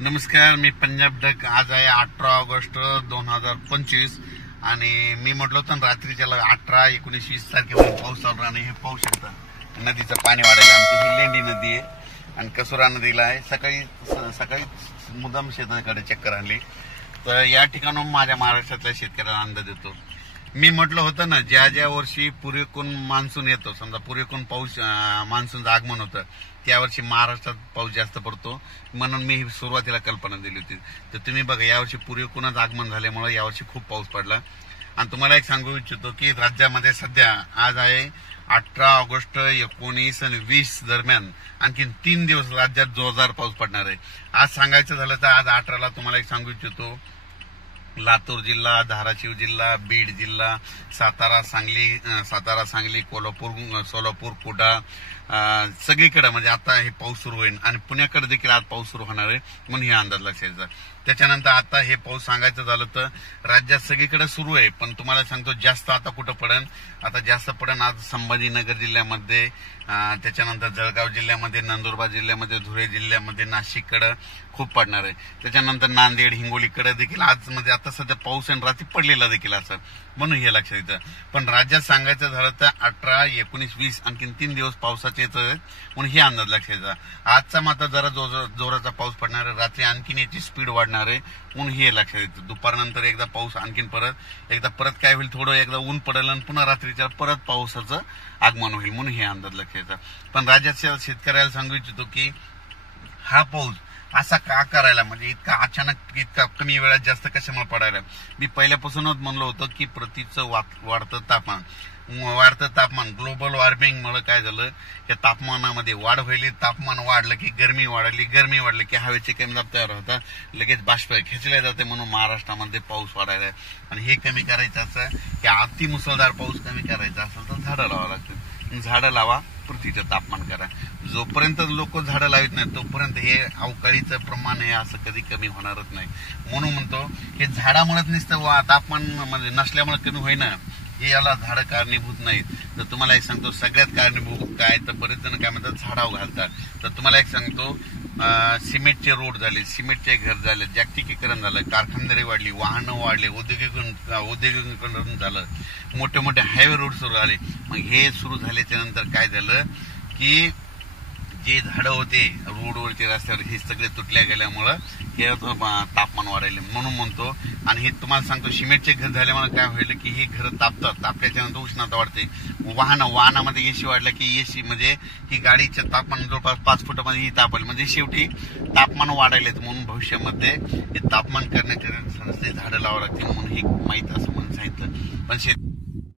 नमस्कार, मी पंजाब डक. आज आहे 18 ऑगस्ट 2025 आणि मी म्हटलं होतं रात्रीच्या 18, 19, 20 तारखेपर्यंत पाऊस चालू आणि हे पाऊस शकता नदीचं पाणी वाढायला. आमची ही लेंडी नदी आहे आणि कसुरा नदीला आहे. सकाळी मुद्दाम शेताकडे चक्कर आणली. तर या ठिकाणून माझ्या महाराष्ट्रातल्या शेतकऱ्याला अंदाज देतो. मी म्हटलं होतं ना, ज्या ज्या वर्षी पुरेकून मान्सून येतो, समजा पुरेकून पाऊस मान्सूनचं आगमन होतं, त्या वर्षी महाराष्ट्रात पाऊस जास्त पडतो. म्हणून मी सुरुवातीला कल्पना दिली होती. तर तुम्ही बघा, यावर्षी पुरेकूनच आगमन झाल्यामुळे यावर्षी खूप पाऊस पडला. आणि तुम्हाला एक सांगू इच्छितो की राज्यामध्ये सध्या आज आहे 18 ऑगस्ट 19 आणि 20 दरम्यान आणखी 3 दिवस राज्यात जोरदार पाऊस पडणार आहे. आज सांगायचं झालं तर आज 18ला तुम्हाला एक सांगू इच्छितो, लातूर जिल्हा, धाराशिव जिल्हा, बीड जिल्हा, सातारा, सांगली, कोल्हापूर, सोलापूर, कुडाळ सगळीकडे म्हणजे आता हे पाऊस सुरू होईल आणि पुण्याकडे देखील आज पाऊस सुरू होणार आहे. म्हणून हे अंदाज लक्षात. त्याच्यानंतर आता हे पाऊस सांगायचं झालं तर राज्यात सगळीकडे सुरू आहे. पण तुम्हाला सांगतो जास्त आता कुठं पडेल, आता जास्त पडेल आज संभाजीनगर जिल्ह्यामध्ये, त्याच्यानंतर जळगाव जिल्ह्यामध्ये, नंदुरबार जिल्ह्यामध्ये, धुळे जिल्ह्यामध्ये, नाशिककडे खूप पडणार आहे. त्याच्यानंतर नांदेड, हिंगोलीकडे देखील आज म्हणजे आता सध्या पाऊस आणि रात्री पडलेला देखील असं. म्हणून हे लक्षात येतं. पण राज्यात सांगायचं झालं तर 18, 19, 20 आणखी 3 दिवस पावसाचे येत आहेत. म्हणून हे अंदाज लक्षात येतं. आजचा मात्र जरा जोराचा पाऊस पडणार आहे. रात्री आणखीन याची स्पीड वाढणार आहे. म्हणून हे लक्षात येतं. दुपारनंतर एकदा पाऊस आणखीन परत काय होईल, थोडं एकदा ऊन पडेल आणि पुन्हा रात्रीच्या परत पावसाचं आगमन होईल. म्हणून हे अंदाज लक्षात येतं. पण राज्याच्या शेतकऱ्याला सांगू इच्छितो की हा पाऊस असा का करायला, म्हणजे इतका अचानक इतका कमी वेळात जास्त कशामुळे पडायला. मी पहिल्यापासूनच म्हणलो होतो की प्रतीचं वाढतं तापमान ग्लोबल वॉर्मिंगमुळे काय झालं, या तापमानामध्ये वाढ व्हायली. तापमान वाढलं की गरमी वाढली की हवेचे कमी दाब तयार होतात, लगेच बाष्प खेचले जाते. म्हणून महाराष्ट्रामध्ये पाऊस वाढायला. आणि हे कमी करायचं असं की अति मुसळधार पाऊस कमी करायचा असेल तर झाडं लावावं लागतं. झाडं लावा, पृथ्वीचं तापमान करा. जोपर्यंत लोक झाडं लावित नाही तोपर्यंत हे अवकाळीचं प्रमाण हे असं कधी कमी होणारच नाही. म्हणून म्हणतो हे झाडामुळेच नुसतं तापमान म्हणजे नसल्यामुळे कमी होईना, हे याला झाडं कारणीभूत नाहीत. तर तुम्हाला एक सांगतो सगळ्यात कारणीभूत काय, तर बरेच जण काय म्हणतात झाडावर घालतात. तर तुम्हाला एक सांगतो, सिमेंटचे रोड झाले, सिमेंटचे घर झाले, जागतिकीकरण झालं, कारखानदारी वाढली, वाहनं वाढले, औद्योगिकीकरण झालं, मोठे मोठे हायवे रोड सुरू झाले. मग हे सुरू झाल्याच्या नंतर काय झालं की जे झाडं होते रोडवरचे रस्त्यावर हे सगळे तुटल्या गेल्यामुळं हे तापमान वाढायले. म्हणून म्हणतो. आणि हे तुम्हाला सांगतो सिमेंटचे घर झाल्यामुळे काय होईल की हे घर तापल्याच्या नंतर उष्णता वाढते. वाहनामध्ये एसी वाढलं की एसी म्हणजे ही गाडीचं तापमान जवळपास 5 फुटामध्ये ही तापल, म्हणजे शेवटी तापमान वाढायलेत. म्हणून भविष्यामध्ये हे तापमान करण्याच्या झाडं लावावं लागतील. म्हणून हे माहीत असं म्हणून सांगितलं. पण